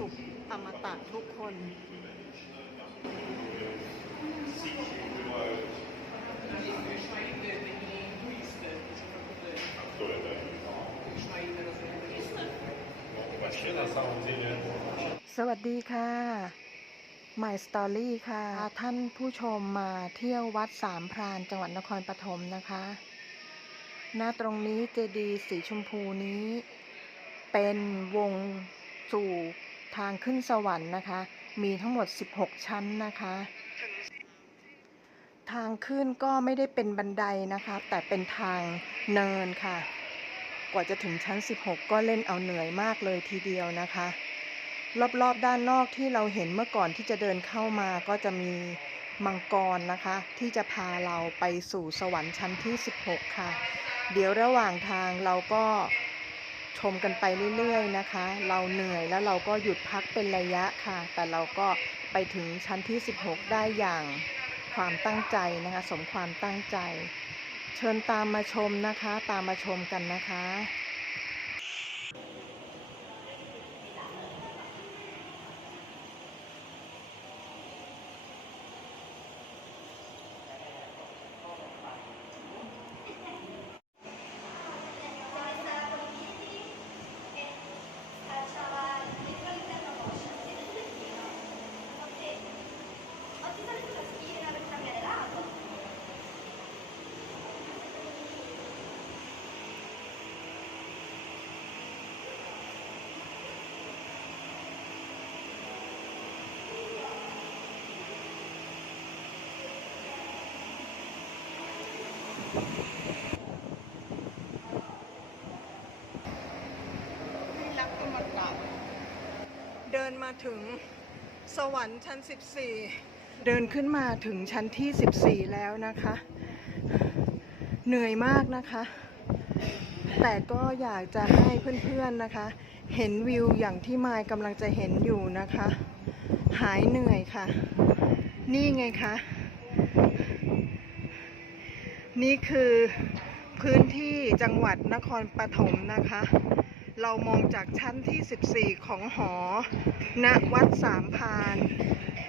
สุขอมตะทุกคน สวัสดีค่ะ หมายสตอรี่ค่ะ ท่านผู้ชมมาเที่ยววัดสามพรานจังหวัดนครปฐมนะคะณตรงนี้เจดีสีชมพูนี้ เป็นวงสู่ ทางขึ้นสวรรค์นะคะ มีทั้งหมด 16 ชั้นนะคะ ทางขึ้นก็ไม่ได้เป็นบันไดนะคะ แต่เป็นทางเนินค่ะ กว่าจะถึงชั้น 16 ก็เล่นเอาเหนื่อยมากเลยทีเดียวนะคะ รอบๆด้านนอกที่เราเห็นเมื่อก่อนที่จะเดินเข้ามาก็จะมีมังกรนะคะ ที่จะพาเราไปสู่สวรรค์ชั้นที่ 16 ค่ะ เดี๋ยวระหว่างทางเราก็ ชมกันไปเรื่อยๆนะคะ เราเหนื่อยแล้วเราก็หยุดพักเป็นระยะค่ะ แต่เราก็ไปถึงชั้นที่ 16 ได้อย่างความตั้งใจนะคะ สมความตั้งใจ เชิญตามมาชมนะคะ ตามมาชมกันนะคะ ถึงสวรรค์ชั้น 14 เดินขึ้นมาถึงชั้นที่ 14 แล้วนะคะ เหนื่อยมากนะคะ แต่ก็อยากจะให้เพื่อนๆนะคะ เห็นวิวอย่างที่มายกำลังจะเห็นอยู่นะคะ หายเหนื่อยค่ะ นี่ไงคะ นี่คือพื้นที่จังหวัดนครปฐมนะคะ เรามองจากชั้นที่ 14 ของหอ ณ วัดสามพาน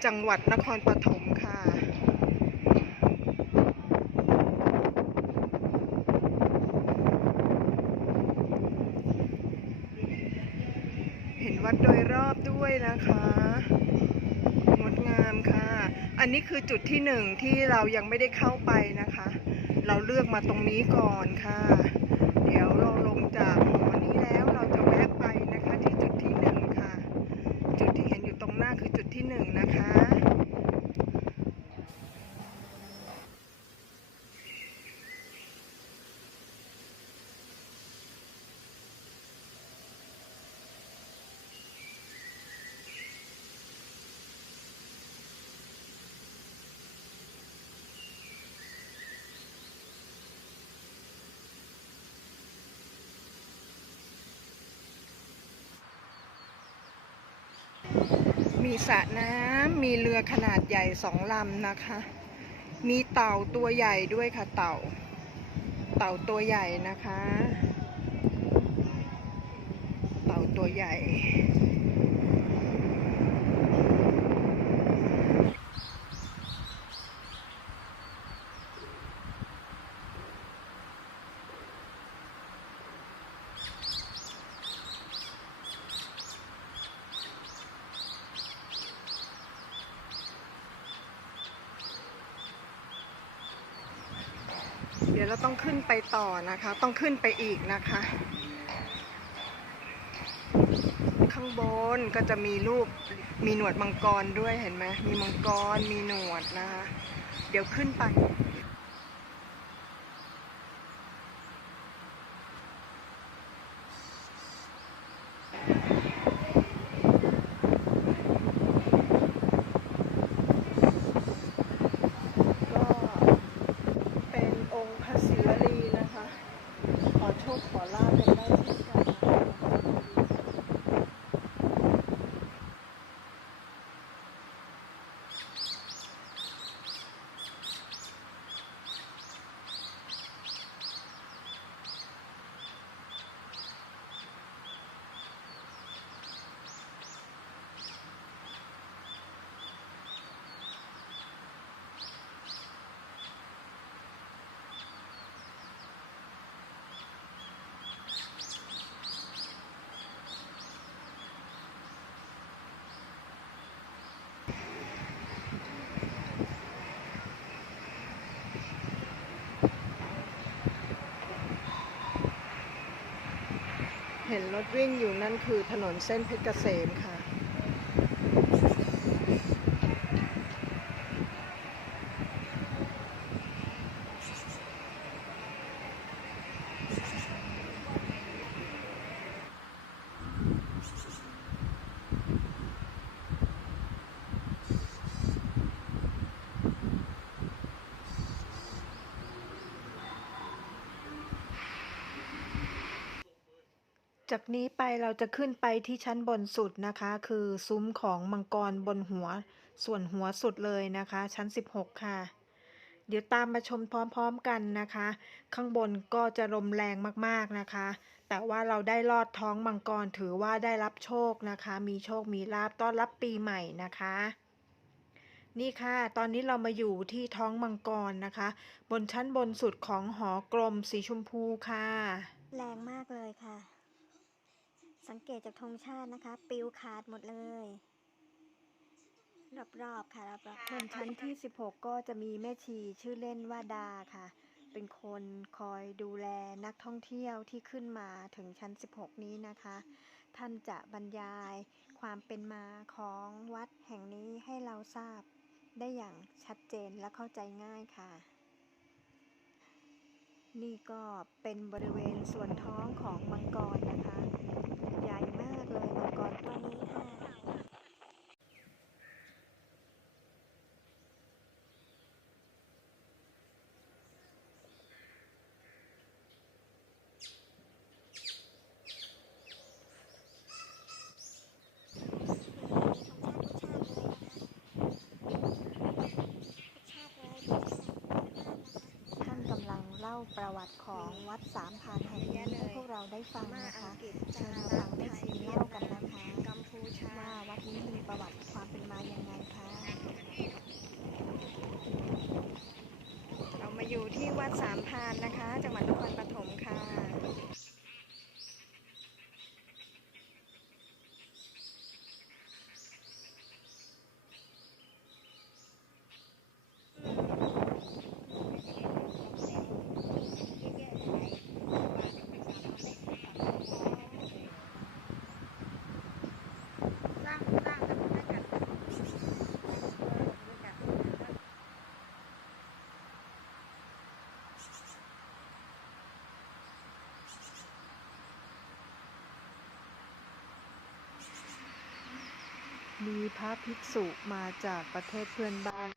จังหวัดนครปฐมค่ะ เห็นวัดโดยรอบด้วยนะคะ งดงามค่ะ อันนี้คือจุดที่หนึ่งที่เรายังไม่ได้เข้าไปนะคะ เราเลือกมาตรงนี้ก่อนค่ะ เดี๋ยวเราลงจากหอนี้แล้วเราจะแวะไปนะคะที่จุดที่หนึ่งค่ะ จุดที่เห็นอยู่ตรงหน้าคือจุดที่หนึ่งนะคะ มีสระน้ำมีเรือขนาดใหญ่สองลำนะคะ มีเต่าตัวใหญ่ด้วยค่ะเต่า เต่าตัวใหญ่นะคะ เต่าตัวใหญ่ ดี๋ยวเราต้องขึ้นไปต่อนะคะ ต้องขึ้นไปอีกนะคะ ข้างบนก็จะมีรูปมีหนวดมังกรด้วยเห็นไหมมีมังกรมีหนวดนะคะ เดี๋ยวขึ้นไป ก็เป็นองค์พระศิวลีนะคะ ขอโชคขอลาบกันได้เช่นกันนะคะ เห็นรถวิ่งอยู่นั่นคือถนนเส้นเพชรเกษมค่ะ จากนี้ไปเราจะขึ้นไปที่ชั้นบนสุดนะคะ คือซุ้มของมังกรบนหัว ส่วนหัวสุดเลยนะคะ ชั้น 16 ค่ะ เดี๋ยวตามมาชมพร้อมๆกันนะคะ ข้างบนก็จะลมแรงมากๆนะคะ แต่ว่าเราได้ลอดท้องมังกรถือว่าได้รับโชคนะคะ มีโชคมีลาบต้อนรับปีใหม่นะคะนี่ค่ะ ตอนนี้เรามาอยู่ที่ท้องมังกรนะคะ บนชั้นบนสุดของหอกลมสีชมพูค่ะ แรงมากเลยค่ะ สังเกตจากธงชาตินะคะ ปิวขาดหมดเลย รอบๆค่ะรอบๆบนชั้นที่ 16 ก็จะมีแม่ชีชื่อเล่นว่าดาค่ะ เป็นคนคอยดูแลนักท่องเที่ยวที่ขึ้นมาถึงชั้น 16 นี้นะคะ ท่านจะบรรยายความเป็นมาของวัดแห่งนี้ให้เราทราบได้อย่างชัดเจนและเข้าใจง่ายค่ะ นี่ก็เป็นบริเวณส่วนท้องของมังกรนะคะ ใหญ่มากเลยมังกรตัวนี้ค่ะ ท่านกำ เล่าประวัติของวัดสามพานแห่งนี้ให้พวกเราได้ฟังนะคะเชิญมาฟังได้ชิมเล่ากันนะคะกัมพูชาว่าวัดนี้มีประวัติความเป็นมาอย่างไงคะเรามาอยู่ที่วัดสามพานนะคะ จังหวัดนครปฐมค่ะ สร้างสร้างกันด้วยกันด้วยกัน มีพระภิกษุมาจากประเทศเพื่อนบ้าน